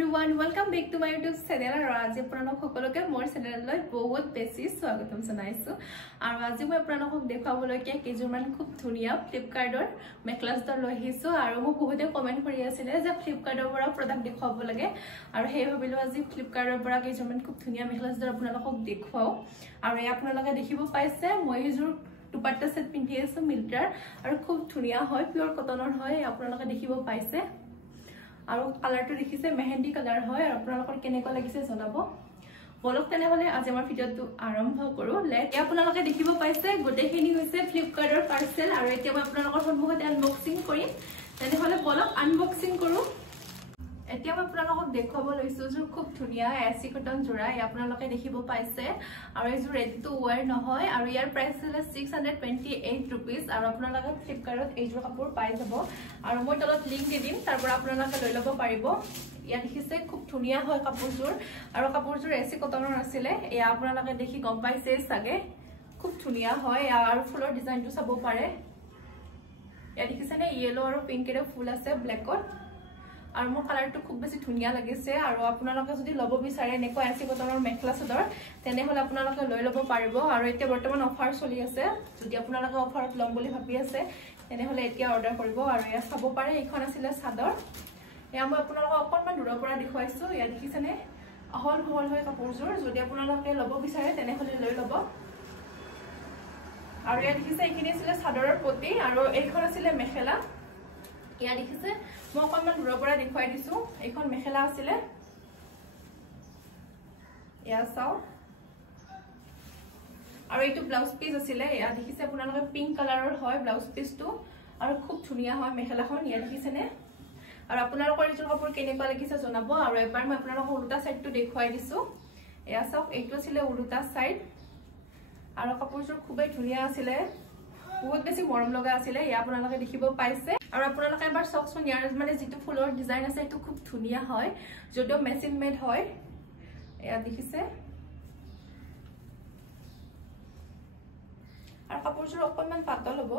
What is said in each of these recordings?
everyone, welcome back to my YouTube channel. আৰু আজি আপোনালোক সকলোকে মোৰ চেনেললৈ বহুত বেছি স্বাগতম জনাইছো। আৰু আজি মই আপোনালোকক দেখাবলৈকে কেইজোৰমান খুব ধুনীয়া ফ্লিপকাৰ্টৰ মেখেলাচাদৰ লৈ আহিছো। আৰু মোক বহুতে কমেন্ট কৰি আছিল যে ফ্লিপকাৰ্টৰ পৰা প্ৰডাক্ট দেখাব লাগে। আৰু সেই ভাবিলো আজি ফ্লিপকাৰ্টৰ পৰা কেইজোৰমান খুব ধুনীয়া মেখেলাচাদৰ আপোনালোকক দেখাও। আৰু এই আপোনালোকে দেখিব পাইছে মই এইজোৰ দুপাট্টা সেট পিন্ধি আছো মিল্ট্ৰাৰ আৰু খুব ধুনীয়া হয়, পিওৰ কটনৰ হয়। আপোনালোকে দেখিব পাইছে আৰু কালাৰটো দেখিছে মেহেন্দি কালাৰ হয়। আৰু আপোনালোকৰ কেনেকুৱা লাগিছে জনাব। বলক তেনেহলে আজি আমাৰ ভিডিওটো আৰম্ভ কৰো। এতিয়া আপোনালোকে দেখিব পাইছে গোটেইখিনি হৈছে ফ্লিপকাৰ্টৰ পাৰ্সেল। আৰু এতিয়া মই আপোনালোকৰ সন্মুখতে আনবক্সিং কৰিম। তেনেহলে বলক আনবক্সিং কৰো। এতিয়া মই আপোনালোকক দেখাব লৈছো যে খুব ধুনীয়া এসি কটন জোৰা আপোনালোকে দেখিব পাইছে। আৰু এইজোৰ ৰেডি টু ওয়াৰ নহয়। আৰু ইয়াৰ প্ৰাইস আছে 628 रुपीस। আৰু আপোনালোকে ফ্লিপকাৰ্টত এইজোৰ কাপোৰ পাই যাব। আৰু মই তলত লিংক দি দিম, তাৰ পৰা আপোনালোকে লৈ ল'ব পাৰিব। ইয়াত দেখিছে খুব ধুনীয়া হয় কাপোৰজোৰ। আৰু কাপোৰজোৰ এসি কটনৰ আছিলে। এয়া আপোনালোকে দেখি গম পাইছে চাগে খুব ধুনীয়া হয়। আৰু ফুলৰ ডিজাইনটো চাব পাৰে। ইয়াত দেখিছে নে ইয়েলো আৰু পিংকেৰে ফুল আছে ব্ল্যাকত। আৰু মোৰ কালাৰটো খুব বেছি ধুনীয়া লাগিছে। আৰু আপোনালোকে যদি ল'ব বিচাৰে এনেকুৱা এসি কটনৰ মেখেলা চাদৰ তেনেহলে আপোনালোকে লৈ ল'ব পাৰিব। আৰু এতিয়া বৰ্তমান অফাৰ চলি আছে। যদি আপোনালোকে অফাৰত ল'ম বুলি ভাবি আছে তেনেহলে এতিয়া অৰ্ডাৰ কৰিব। আৰু এয়া চাব পাৰে এইখন আছিলে চাদৰ। এয়া মই আপোনালোকক অকণমান দূৰৰ পৰা দেখুৱাইছো। ইয়াত দেখিছেনে আহল বহল হয় কাপোৰজোৰ। যদি আপোনালোকে ল'ব বিচাৰে তেনেহলে লৈ ল'ব। আৰু ইয়াত দেখিছে এইখিনি আছিলে চাদৰৰ পটি আৰু এইখন আছিলে মেখেলা। ইয়া দেখিছে মই অকণমান দূৰৰ পৰা দেখুৱাই দিছো। এইখন মেখেলা আছিলে। ইয়া চাও। আৰু এইটো ব্লাউজ পিস আছিলে। ইয়া দেখিছে আপোনালোকে পিংক কালাৰৰ হয় ব্লাউজ পিসটো। আৰু খুব ধুনীয়া হয় মেখেলাখন। ইয়া দেখিছে নে। আৰু আপোনালোকৰ এইটো কাপোৰ কেনেকুৱা লাগিছে জনাব। আৰু এবাৰ মই আপোনালোকক উল্টা সাইডটো দেখুৱাই দিছো। ইয়া চাওক এইটো আছিলে উল্টা সাইড। আৰু কাপোৰযোৰ খুবেই ধুনীয়া আছিলে, বহুত বেছি মৰম লগা আছিলে। ইয়া আপোনালোকে দেখিব পাইছে। আৰু আপোনালোকে এবাৰ চাওকচোন ইয়াৰ মানে যিটো ফুলৰ ডিজাইন আছে সেইটো খুব ধুনীয়া হয়, যদিও মেচিন মেড হয়। এয়া দেখিছে। আৰু কাপোৰযোৰ অকণমান পাতল হ'ব।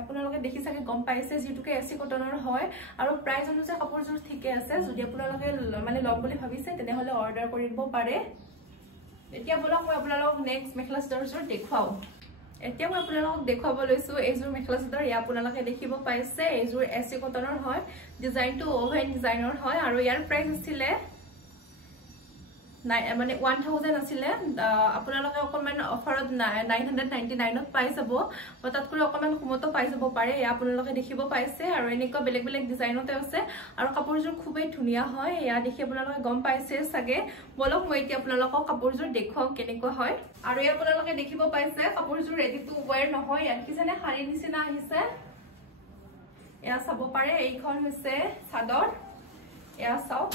আপোনালোকে দেখি চাগে গম পাইছে যিটোকে এসি কটনৰ হয়। আৰু প্ৰাইস অনুযায়ী কাপোৰযোৰ ঠিকে আছে। যদি আপোনালোকে মানে ল'ম বুলি ভাবিছে তেনেহলে অৰ্ডাৰ কৰি দিব পাৰে। এতিয়া বলক মই আপোনালোকক নেক্সট মেখেলা চাদৰযোৰ দেখুৱাও। এতিয়া মই আপোনালোকক দেখুৱাব লৈছো এইজোৰ মেখেলা চাদৰ। ইয়া আপোনালোকে দেখিব পাইছে এইজোৰ এসি কটনৰ হয়। ডিজাইনটো ওভেন ডিজাইনৰ হয়। আৰু ইয়াৰ প্ৰাইস আছিলে মানে 1000 আছিলে। আপোনালোকে অকণমান অফাৰত 999ত পাই যাব। তাতকৈ অকণমান কমতো পাই যাব পাৰে। এয়া আপোনালোকে দেখিব পাইছে। আৰু এনেকুৱা বেলেগ বেলেগ ডিজাইনতে আছে। আৰু কাপোৰযোৰ খুবেই ধুনীয়া হয়। এয়া দেখি আপোনালোকে গম পাইছে চাগে। বলক মই এতিয়া আপোনালোকক কাপোৰযোৰ দেখুৱাও কেনেকুৱা হয়। আৰু এয়া আপোনালোকে দেখিব পাইছে কাপোৰযোৰ ৰেডি টু ওয়াৰ নহয়। ইয়াত দেখিছেনে শাৰী নিচিনা আহিছে। এয়া চাব পাৰে এইখন হৈছে চাদৰ। এয়া চাওক।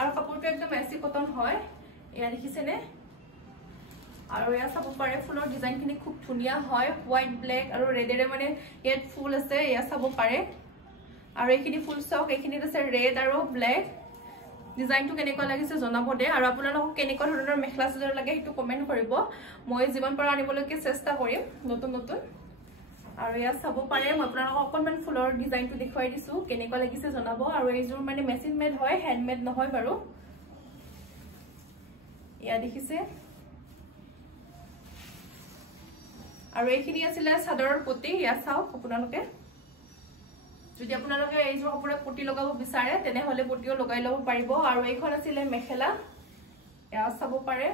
আৰু কাপোৰটো একদম এসি কটন হয়। এয়া দেখিছেনে। আৰু এয়া চাব পাৰে ফুলৰ ডিজাইনখিনি খুব ধুনীয়া হয়। হোৱাইট ব্লেক আৰু ৰেডেৰে মানে ইয়াত ফুল আছে। এয়া চাব পাৰে। আৰু এইখিনি ফুল চাওক এইখিনিত আছে ৰেড আৰু ব্লেক। ডিজাইনটো কেনেকুৱা লাগিছে জনাব দে। আৰু আপোনালোকক কেনেকুৱা ধৰণৰ মেখেলা চাদৰ লাগে সেইটো কমেন্ট কৰিব। মই যিমান পাৰো আনিবলৈকে চেষ্টা কৰিম নতুন নতুন। আৰু ইয়াত চাব পাৰে মই আপোনালোকক অকণমান ফুলৰ ডিজাইনটো দেখুৱাই দিছো কেনেকুৱা লাগিছে জনাব। আৰু এইযোৰ মানে মেচিন মেড হয়, হেণ্ডমেড নহয় বাৰু। ইয়া দেখিছে। আৰু এইখিনি আছিলে চাদৰৰ পটি। ইয়া চাওক আপোনালোকে। যদি আপোনালোকে এইযোৰ কাপোৰত পটি লগাব বিচাৰে তেনেহলে পটিও লগাই ল'ব পাৰিব। আৰু এইখন আছিলে মেখেলা। এয়া চাব পাৰে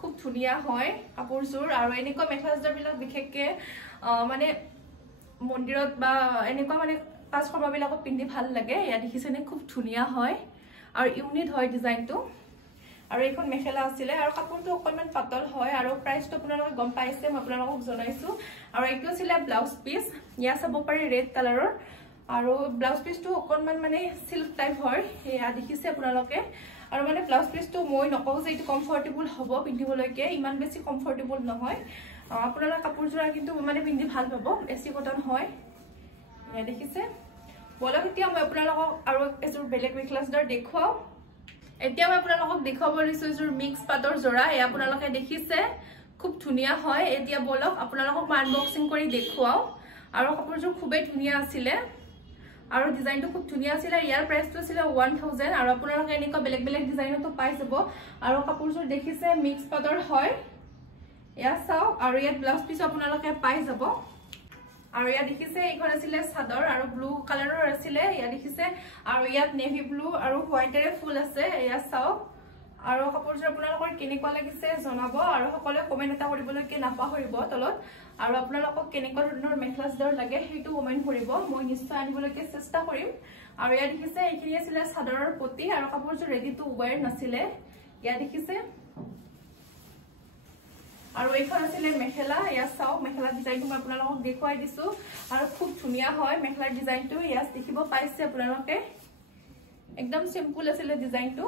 খুব ধুনীয়া হয় কাপোৰযোৰ। আৰু এনেকুৱা মেখেলা চাদৰবিলাক বিশেষকে মানে মন্দিৰত বা এনেকুৱা মানে কাজ কৰ্মবিলাকত পিন্ধি ভাল লাগে। এয়া দেখিছেনে খুব ধুনীয়া হয় আৰু ইউনিক হয় ডিজাইনটো। আৰু এইখন মেখেলা আছিলে। আৰু কাপোৰটো অকণমান পাতল হয়। আৰু প্ৰাইচটো আপোনালোকে গম পাইছে, মই আপোনালোকক জনাইছো। আৰু এইটো আছিলে ব্লাউজ পিচ। ইয়া চাব পাৰে ৰেড কালাৰৰ। আৰু ব্লাউজ পিচটো অকণমান মানে সিল্ক টাইপ হয়। এয়া দেখিছে আপোনালোকে। আৰু মানে ব্লাউজ পিচটো মই নকওঁ যে এইটো কমফৰ্টেবল হ'ব পিন্ধিবলৈকে, ইমান বেছি কমফৰ্টেবল নহয়। আপোনালোকে কাপোৰযোৰ কিন্তু মানে পিন্ধি ভাল পাব, এসি কটন হয়। এয়া দেখিছে। বলক এতিয়া মই আপোনালোকক আৰু এযোৰ বেলেগ মেখেলা চাদৰ দেখুৱাও। এতিয়া মই আপোনালোকক দেখুৱাব লৈছো এযোৰ মিক্স পাটৰ জোৰা। এয়া আপোনালোকে দেখিছে খুব ধুনীয়া হয়। এতিয়া বলক আপোনালোকক আনবক্সিং কৰি দেখুৱাও। আৰু কাপোৰযোৰ খুবেই ধুনীয়া আছিলে। আৰু ডিজাইনটো খুব ধুনীয়া আছিল ইয়াৰ প্ৰাইসটো আছিল 1000 আৰু আপোনালোকে এনেকুৱা বেলেগ বেলেগ ডিজাইনতো পাই যাব আৰু কাপোৰযোৰ দেখিছে মিক্স পাটৰ হয় ইয়া চাও আৰু ইয়াত ব্লাউজ পিস আপোনালোকে পাই যাব আৰু ইয়া দেখিছে এইখন আছিল চাদৰ আৰু ব্লু কালাৰৰ আছিল ইয়া দেখিছে আৰু ইয়াত নেভি ব্লু আৰু হোৱাইটৰে ফুল আছে ইয়া চাও আৰু কাপোৰযোৰ আপোনালোকৰ কেনেকুৱা লাগিছে জনাব আৰু সকলোৱে কমেন্ট এটা কৰিবলৈকে নাপাহৰিব তলত আৰু আপোনালোকক কেনেকুৱা ধৰণৰ মেখেলা চাদৰ লাগে হেতু কমেন্ট কৰিব মই নিশ্চয় আনিবলৈকে চেষ্টা কৰিম আৰু ইয়া দেখিছে এইখিনি আছিল চাদৰৰ পটি আৰু কাপোৰযোৰ ৰেডি টু ওয়্যাৰ নাছিলে ইয়া দেখিছে আৰু এইখন আছিল মেখেলা ইয়া চাও মেখেলা ডিজাইনটো মই আপোনালোকক দেখুৱাই দিছো আৰু খুব ধুনীয়া হয় মেখেলাৰ ডিজাইনটো ইয়া দেখিব পাইছে আপোনালোকে একদম সিম্পল আছিল ডিজাইনটো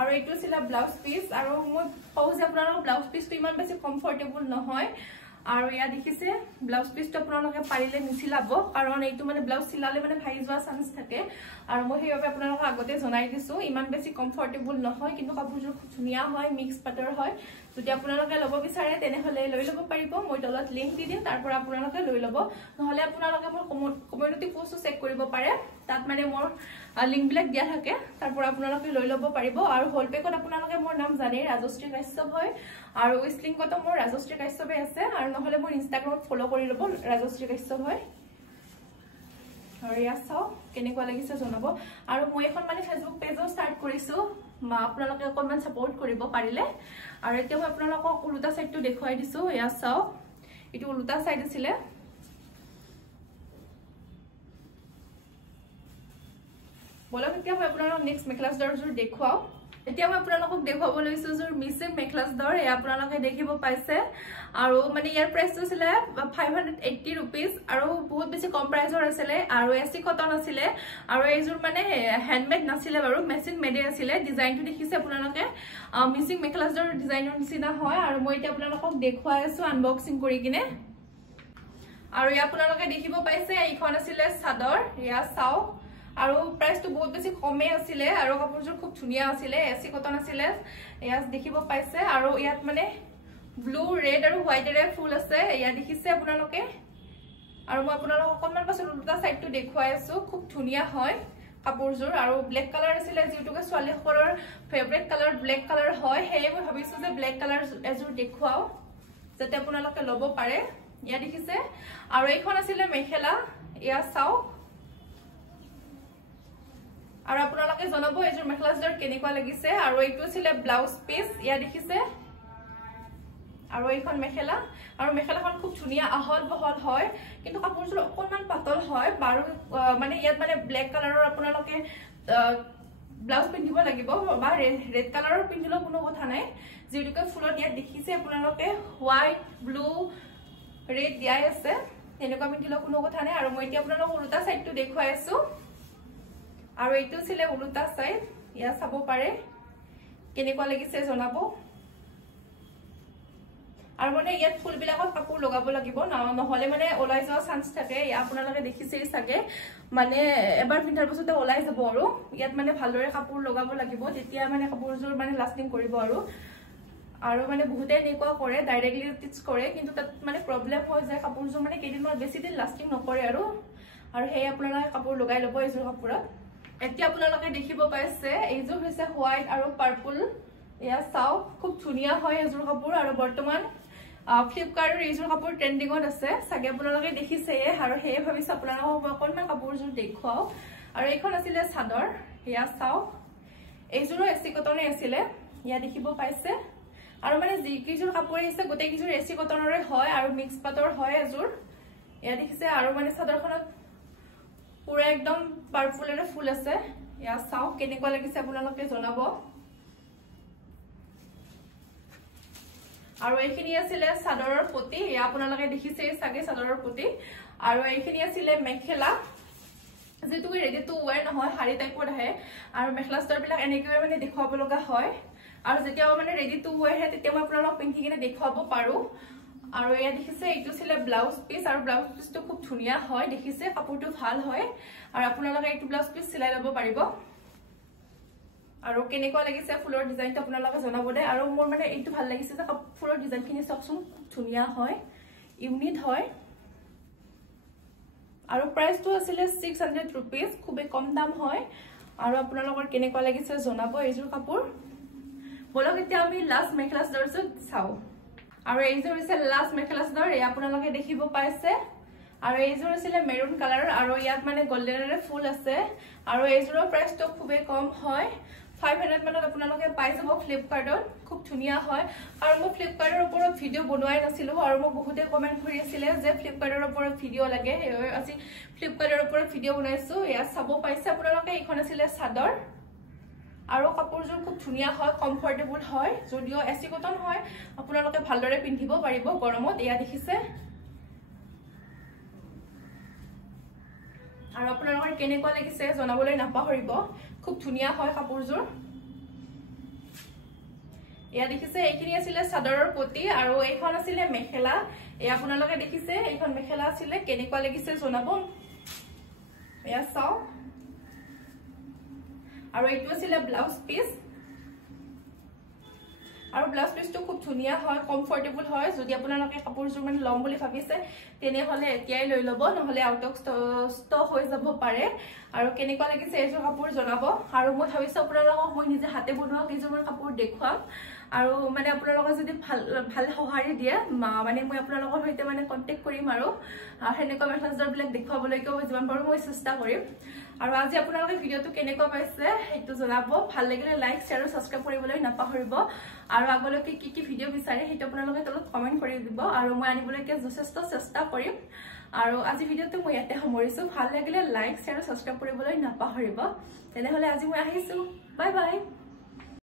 আৰু এইটো ছিল ব্লাউজ পিস আৰু মই কও যে আপোনালোকৰ ব্লাউজ পিসটো ইমান বেছি কমফৰ্টেবল নহয় আৰু ইয়া দেখিছে ব্লাউজ পিসটো আপোনালোকে পাৰিলে নিছিলাব কাৰণ এইটো মানে ব্লাউজ সিলালে মানে ভাই যোৱা চান্স থাকে আৰু মই হেইভাবে আপোনালোকক আগতে জনাই দিছো ইমান বেছি কমফৰ্টেবল নহয় কিন্তু কাপোৰযোৰ খুব ধুনীয়া হয় মিক্স পাটৰ হয় যদি আপোনালোকে লব বিচাৰে তেনেহলে লৈ লব পাৰিব মই তলত লিংক দি দিম তাৰ পৰা আপোনালোকে লৈ লব নহলে আপোনালোকে মোৰ কমিউনিটি পোষ্টটো চেক কৰিব পাৰে তাত মানে মোৰ লিংক বিলাক দিয়া থাকে তাৰ পৰা আপোনালোকে লৈ লব পাৰিব আৰু হোল পেকত আপোনালোকে মোৰ নাম জানে ৰাজশ্ৰী কাশ্যপ হয় আৰু উইসলিংকত মোৰ ৰাজশ্ৰী কাশ্যপে আছে আৰু নহলে মোৰ ইনষ্টাগ্ৰামত ফলো কৰি লব ৰাজশ্ৰী কাশ্যপ হয় আৰু ইয়া চাও কেনেকুৱা লাগিছে জনাব আৰু মই এখন মানে ফেসবুক পেজও ষ্টাৰ্ট কৰিছো আপোনালোকে অকমান সাপোৰ্ট কৰিব পাৰিলে আৰু এতিয়া মই আপোনালোকক উলুটা সাইডটো দেখুৱাই দিছো ইয়া চাও এটো উলুটা সাইড আছিল বলক এতিয়া মই আপোনালোকক নেক্সট মেখেলা চাদৰযোৰ দেখুৱাও এতিয়া মই আপোনালোকক দেখুৱাব লৈছো যোৰ মিচিং মেখেলা চাদৰ এ আপোনালোকে দেখিব পাইছে আৰু মানে ইয়াৰ প্ৰাইসটো আছিল 580 रुपीस আৰু বহুত বেছি কম প্ৰাইসৰ আছিল আৰু এসি কটন আছিল আৰু এইযোৰ মানে হ্যান্ডমেড নাছিল বাৰু মেচিন মেডে আছিল ডিজাইনটো দেখিছে আপোনালোকে মিচিং মেখেলা চাদৰ ডিজাইনৰ নিচিনা হয় আৰু মই এতিয়া আপোনালোকক দেখুৱাই আছো আনবক্সিং কৰি কিনে আৰু ইয়া আপোনালোকে দেখিব পাইছে এইখন আছিল চাদৰ ইয়া চাও আৰু প্ৰাইসটো বহুত বেছি কমে আছিল আৰু কাপোৰযোৰ খুব ধুনীয়া আছিল এসি কটন আছিল ইয়াত দেখিব পাইছে আৰু ইয়াত মানে ব্লু ৰেড আৰু হোৱাইটৰে ফুল আছে ইয়া দেখিছে আপোনালোকে আৰু মই আপোনালোকক অকমান পাছত উল্টা সাইডটো দেখুৱাই আছো খুব ধুনীয়া হয় কাপোৰযোৰ আৰু ব্লেক কালাৰ আছিল যেটোকে ছোৱালীসকলৰ ফেভাৰিট কালাৰ ব্লেক কালাৰ হয় হেয়ে মই ভাবিছো যে ব্লেক কালাৰ এযোৰ দেখুৱাও যাতে আপোনালোকে ল'ব পাৰে ইয়া দেখিছে আৰু এইখন আছিল মেখেলা ইয়া চাও আৰু আপোনালোকে জনাব এযোৰ মেখেলা চাদৰ কেনেকুৱা লাগিছে আৰু এইটো আছিল ব্লাউজ পিস ইয়া দেখিছে আৰু এইখন মেখেলা আৰু মেখেলাখন খুব ধুনীয়া আহল বহল হয় কিন্তু কাপোৰযোৰ অকনমান পাতল হয় বাৰু মানে ইয়াত মানে ব্লেক কালাৰৰ আপোনালোকে ব্লাউজ পিন্ধিব লাগিব বা ৰেড কালাৰৰ পিন্ধিলেও কোনো কথা নাই যেটোকে ফুলত ইয়াত দেখিছে আপোনালোকে হোৱাইট ব্লু ৰেড দিয়াই আছে এনেকুৱা পিন্ধিলেও কোনো কথা নাই আৰু মই এতিয়া আপোনালোকক উল্টা সাইডটো দেখুৱাই আছো আৰু এইটো ছিল উলুটা সাইড ইয়া চাব পাৰে কেনেকুৱা লাগিছে জনাব আৰু মানে ইয়াত ফুল বিলাকত কাপোৰ লগাব লাগিব নহলে মানে ওলাই যোৱা চান্স থাকে ইয়া আপোনালোকে দেখিছেই সাগে মানে এবাৰ পিন্ধাৰ পিছতে ওলাই যাব আৰু ইয়াত মানে ভালদৰে কাপোৰ লগাব লাগিব তেতিয়া মানে কাপোৰযোৰ মানে লাষ্টিং কৰিব আৰু মানে বহুতে নেকুৱা কৰে ডাইৰেক্টলি টিচ কৰে কিন্তু তাত মানে প্ৰবলেম হয় যে কাপোৰযোৰ মানে কেইদিনমান বেছি দিন লাষ্টিং নকৰে আৰু হেই আপোনালোকে কাপোৰ লগাই ল'ব এইযোৰ কাপোৰত এতিয়া আপোনালোকে দেখিব পাইছে এইযোৰ হৈছে হোৱাইট আৰু পাৰ্পল ইয়া চাও খুব ধুনীয়া হয় এইযোৰ কাপোৰ আৰু বৰ্তমান ফ্লিপকাৰ্টৰ এইযোৰ কাপোৰ ট্ৰেন্ডিংত আছে সাগে আপোনালোকে দেখিছে আৰু হেই ভাবিছ আপোনালোকক অকনমান কাপোৰযোৰ দেখুৱাও আৰু এইখন আছিল চাদৰ ইয়া চাও এইযোৰ এসি কটনে আছিল ইয়া দেখিব পাইছে আৰু মানে যি কিযোৰ কাপোৰ আছে গোটেই কিযোৰ এসি কটনৰে হয় আৰু মিক্স পাটৰ হয় এযোৰ ইয়া দেখিছে আৰু মানে চাদৰখনত পুৰা একদম পাৰ্পলৰে ফুল আছে ইয়া চাও কেনেকুৱা লাগিছে আপোনালোকে জনাব আৰু এইখিনি আছিল চাদৰৰ পটি ইয়া আপোনালোকে দেখিছে সাগে চাদৰৰ পটি আৰু এইখিনি আছিল মেখেলা যেটো ৰেডি টু ওয়্যাৰ নহয় হাৰি টাইপৰ আহে আৰু মেখেলা চাদৰ বিলাক এনেকৈ মানে দেখুৱাব লগা হয় আৰু যেতিয়া মানে ৰেডি টু ওয়্যাৰ হে তেতিয়া মই আপোনালোকক পিন্ধি কিনে দেখুৱাব পাৰো আৰু ইয়া দেখিছে এইটো ছিল ব্লাউজ পিস আৰু ব্লাউজ পিসটো খুব ধুনীয়া হয় দেখিছে কাপোৰটো ভাল হয় আৰু আপোনালোকে এইটো ব্লাউজ পিস সিলাই ল'ব পাৰিব আৰু কেনেকুৱা লাগিছে ফুলৰ ডিজাইনটো আপোনালোকে জনাব দে আৰু মোৰ মানে এইটো ভাল লাগিছে যে ফুলৰ ডিজাইনখিনি চকচোন খুব ধুনীয়া হয় ইউনিক হয় আৰু প্ৰাইসটো আছিল 600 रुपीस খুবই কম দাম হয় আৰু আপোনালোকৰ কেনেকুৱা লাগিছে জনাব এইযোৰ কাপোৰ বলক এতিয়া আমি লাষ্ট মেখেলা চাদৰটো চাও আৰু এইযোৰ হৈছে লাষ্ট মেখেলা চাদৰ এই আপোনালোকে দেখিব পাইছে আৰু এইযোৰ আছিল মেৰুন কালাৰ আৰু ইয়াত মানে গোল্ডেনৰে ফুল আছে আৰু এইযোৰৰ প্ৰাইসটো খুবই কম হয় 500 মানত আপোনালোকে পাই যাব ফ্লিপকাৰ্টত খুব ধুনিয়া হয় আৰু মই ফ্লিপকাৰ্টৰ ওপৰত ভিডিও বনোৱাই নাছিলো আৰু মই বহুতে কমেন্ট কৰি আছিলে যে ফ্লিপকাৰ্টৰ ওপৰত ভিডিও লাগে আজি ফ্লিপকাৰ্টৰ ওপৰত ভিডিও বনাইছো ইয়া চাব পাইছে আপোনালোকে এইখন আছিল চাদৰ আৰু কাপোৰযোৰ খুব ধুনিয়া হয় কমফৰ্টেবল হয় যদিও এসি কটন হয় আপোনালোকে ভালদৰে পিন্ধিব পাৰিব গৰমত এয়া দেখিছে আৰু আপোনালোকৰ কেনেকুৱা লাগিছে জনাবলৈ নাপাহৰিব খুব ধুনিয়া হয় কাপোৰযোৰ এয়া দেখিছে এইখিনি আছিল চাদৰৰ পটি আৰু এইখন আছিল মেখেলা এই আপোনালোকে দেখিছে এইখন মেখেলা আছিল কেনেকুৱা লাগিছে জনাব এয়া চাও আৰু এইটো আছিল ব্লাউজ পিস আৰু ব্লাউজ পিসটো খুব ধুনিয়া হয় কমফৰ্টেবল হয় যদি আপোনালোকে কাপোৰযোৰ মানে লম বুলি ভাবিছে তেনে হলে এতিয়াই লৈ লব নহলে আউট অফ ষ্টক হৈ যাব পাৰে আৰু কেনেকুৱা লাগিছে এইযোৰ কাপোৰ জনাব আৰু মই ভাবিছো আপোনালোকক মই নিজে হাতে বনোৱা কিছুমান কাপোৰ দেখুৱাম আৰু মানে আপোনালোকে যদি ভাল সহাৰি দিয়ে মানে মই আপোনালোকৰ সৈতে মানে কন্টাক্ট কৰিম আৰু হেনেকুৱা মেছেজৰ বিলাক দেখুৱাবলৈকে যিমান পাৰো মই চেষ্টা কৰিম আৰু আজি আপোনালোকে ভিডিওটো কেনেকুৱা পাইছে হেতু জনাব ভাল লাগিলে লাইক শেয়াৰ আৰু সাবস্ক্ৰাইব কৰিবলৈ নাপাহৰিব আৰু আগলৈকে কি ভিডিও বিচাৰে হেতু আপোনালোকে তলত কমেন্ট কৰি দিব আৰু মই আনিবলৈকে যথেষ্ট চেষ্টা কৰিম আৰু আজি ভিডিওটো মই ইয়াতে সামৰিছো ভাল লাগিলে লাইক শেয়াৰ আৰু সাবস্ক্ৰাইব কৰিবলৈ নাপাহৰিব তেনে হলে আজি মই আহিছো বাই বাই